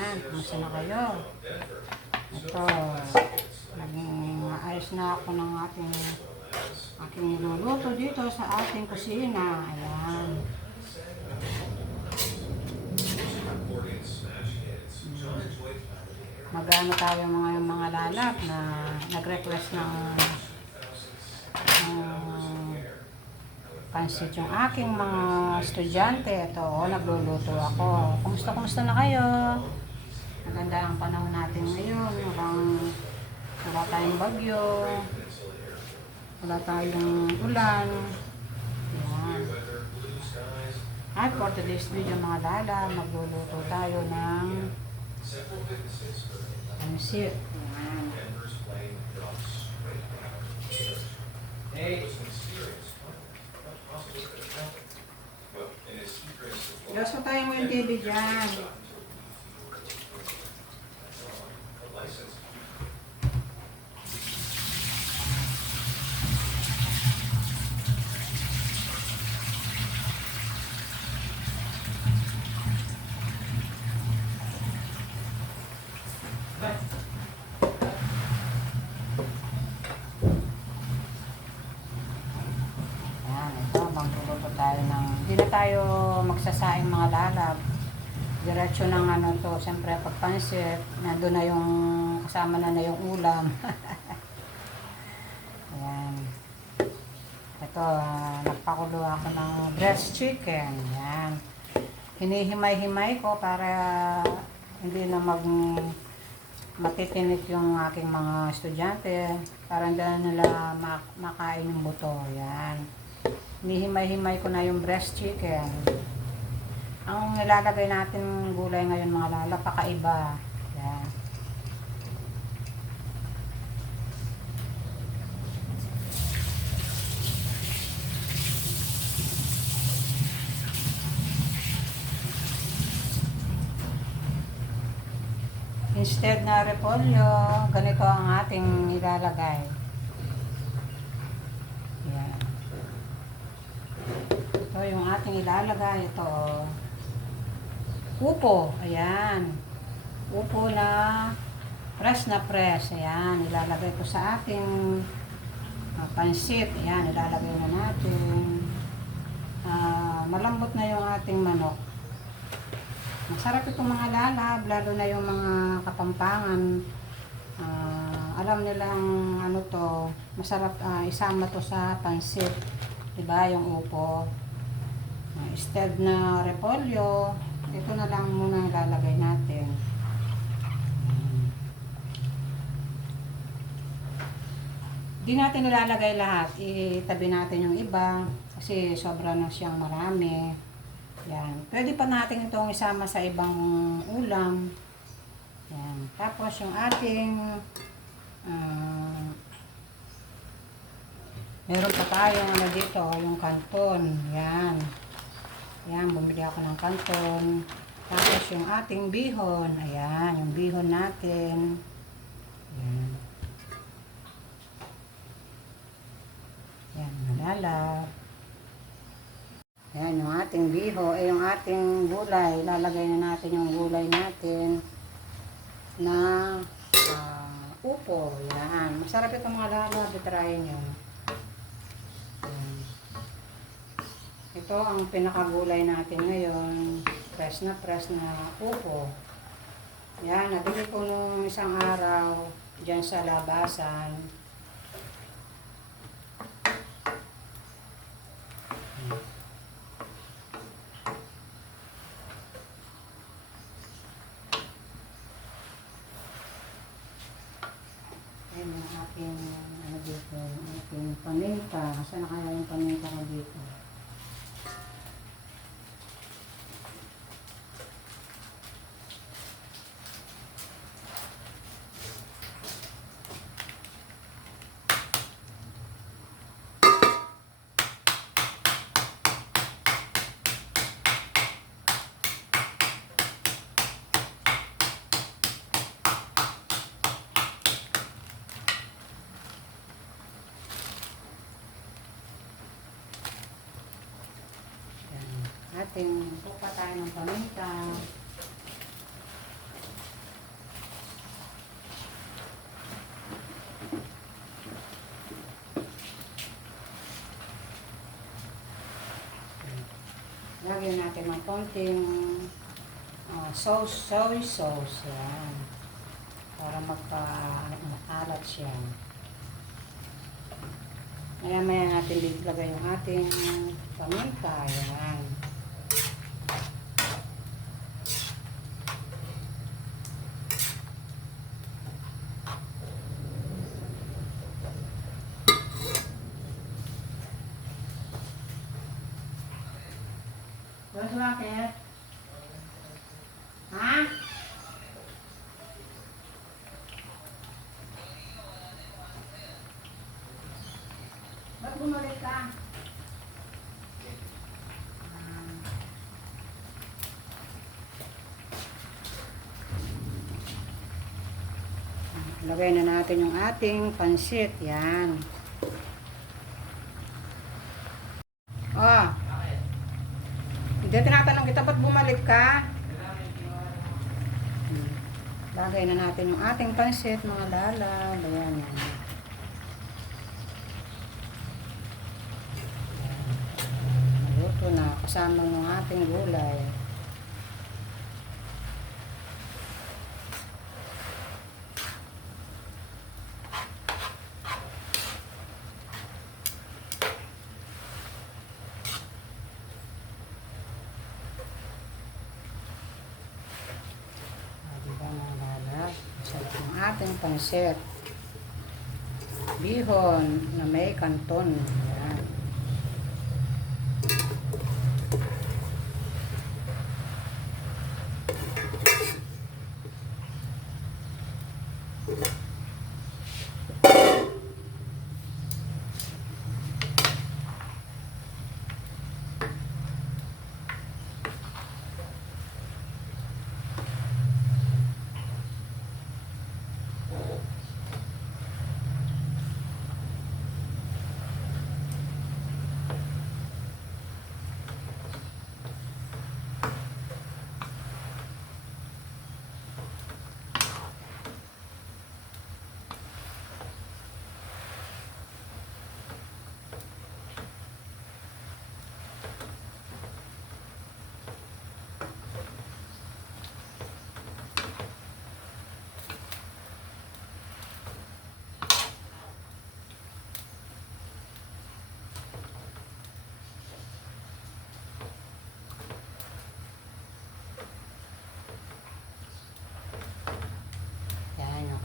Ayan, kumusta na kayo? Ito, naging ayos na ako ng aking niluluto dito sa ating kusina. Ayan. Magano tayo mga lalap na nag-request ng pansit yung aking mga estudyante. Ito, nagluluto ako. Kumusta na kayo? Maganda ang panahon natin ngayon. Wala tayong bagyo. Wala tayong ulan. Ayan. At for today's video mga lala, magluluto tayo ng pansit. Ayan. Gaso tayo mo yung TV dyan. Magluluto tayo ng, hindi na tayo magsasaing mga lalab. Diretso ng ano to, siyempre pag pansit, nandun na yung, kasama na yung ulam. Ayan. Ito, nagpakulo ako ng breast chicken. Ayan. Hinihimay-himay ko para hindi na matitinit yung aking mga estudyante. Para hindi nila makain yung buto. Ayan. Hinihimay-himay ko na yung breast chicken. Ang nilalagay natin gulay ngayon mga lala, pakaiba. Yan. Instead na repolyo, ganito ang ating nilalagay. Yan. Ito yung ating ilalagay. Ito. Upo. Ayan. Upo na press. Ayan. Ilalagay ko sa ating pansit. Ayan. Ilalagay na natin. Malambot na yung ating manok. Masarap itong mga lalab. Lalo na yung mga kapampangan. Alam nilang ano to. Masarap isama to sa pansit. Diba? Yung upo. Instead na repolyo, ito na lang muna ilalagay natin. Di natin ilalagay lahat. Itabi natin yung iba kasi sobra na siyang marami. Yan. Pwede pa natin itong isama sa ibang ulam. Yan. Tapos yung ating meron pa tayong ano dito, yung kanton. Yan. Yan, bumili ako ng kanton. Tapos yung ating bihon. Ayan, yung bihon natin. Ayan. Ayan, malala. Ayan, yung ating biho. Yung ating gulay. Lalagay na natin yung gulay natin na upo. Ayan. Masarap ito mga lala. Try nyo. Ito ang pinakagulay natin ngayon. Press na upo. Yan, nabili ko nung isang araw dyan sa labasan. Ayan yung aking ano dito, aking paminta. Saan na kaya yung paminta ko dito? Ating buka tayo ng paminta. Lalagyan natin ng konting soy sauce. Yan. Para magpa-alat siya. Maya natin dito lagay yung ating paminta. Yan. Bakit? Ha? Ba't bumalik ka? Lagay na natin yung ating pansit. Yan. Oh. Hindi, tinatanong kita, ba't bumalik ka? Lagay na natin yung ating pansit, mga lalab. Ayan, yan. Naluto na, kasama ng ating gulay. Ang ating pansit. Bihon na may kanton. Ayan.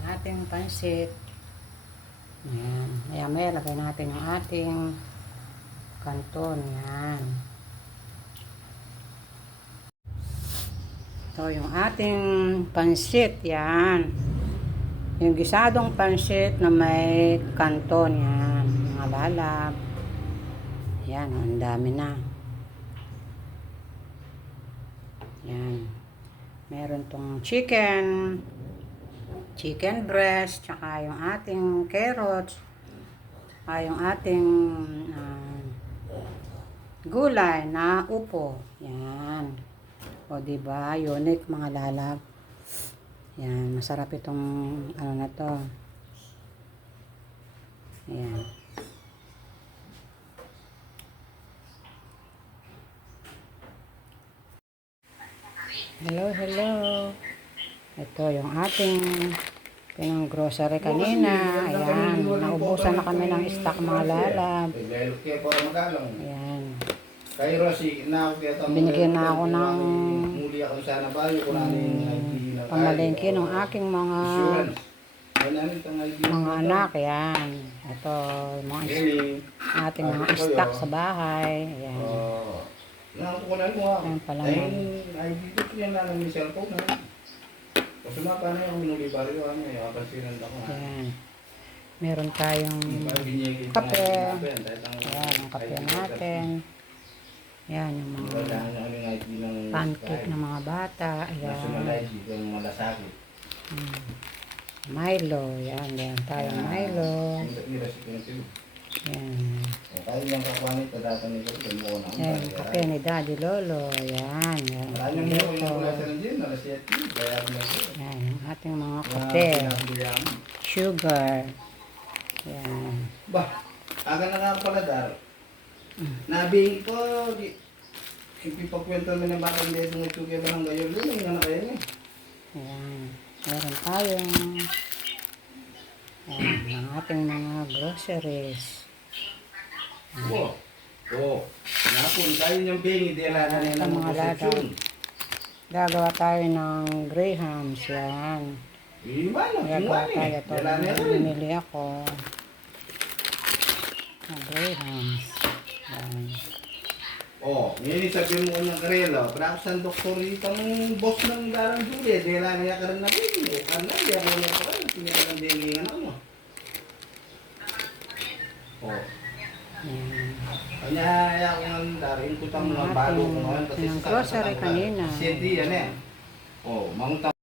Ating pansit. Ayan. Maya lagay natin yung ating kanton. Ayan. Ito yung ating pansit. Ayan. Yung gisadong pansit na may kanton. Ayan. Mga lalab. Ayan. Ang dami na. Ayan. Meron tong chicken breast, tsaka yung ating carrots, tsaka yung ating gulay na upo. Yan. O diba, unique mga lalab. Yan, masarap itong ano na to. Yan. Hello. Ito yung ating grocery kanina. Ayan. Naubusan na kami ng stock mga lalab. Ayan. Binigyan na ako ng pamalengke ng aking mga anak. Ayan. Ito yung mga ating mga stock sa bahay. Ayan. Ayan pala. Ayan. Meron tayong kape. Ayan, yung kape natin. Ayan, yung mga pancake ng mga bata. Ayan. Milo. Ayan, meron tayong Milo. Ayan. Ayan, kape ni Daddy Lolo. Ayan. Ayan, yung ating mga kape. Sugar. Ayan. Bah, aga na nga pala dar. Nabing ko. ipipagkwento mo ng bata hindi ito nagtugyan ng gayon. Yun nga na kayo eh. Ayan. Meron tayong ang ating mga groceries. Oo. Oo. Napun tayo niyang bingi. Di ala na nila Ito, ng mga posisyon. Gagawa tayo ng grahams. Yan. Iwan na. Gagawa Iwan tayo. eh. Ito, Di ala na rin. bumili ako. Ng grahams. Yan. Oh, ngayon sabihin mo ng karela. Para sa doktor itang boss ng darang Julia. Di ala na ka rin na bingi. O kan na. Di ako na pa rin. Pinag ang bingi nga na mo. Oh. Yan. Kanya ko ng daring kutang mga bago ko ngayon. Kasi Ng sa grocery kanina. Siyempre yan eh. Oh, mangutang.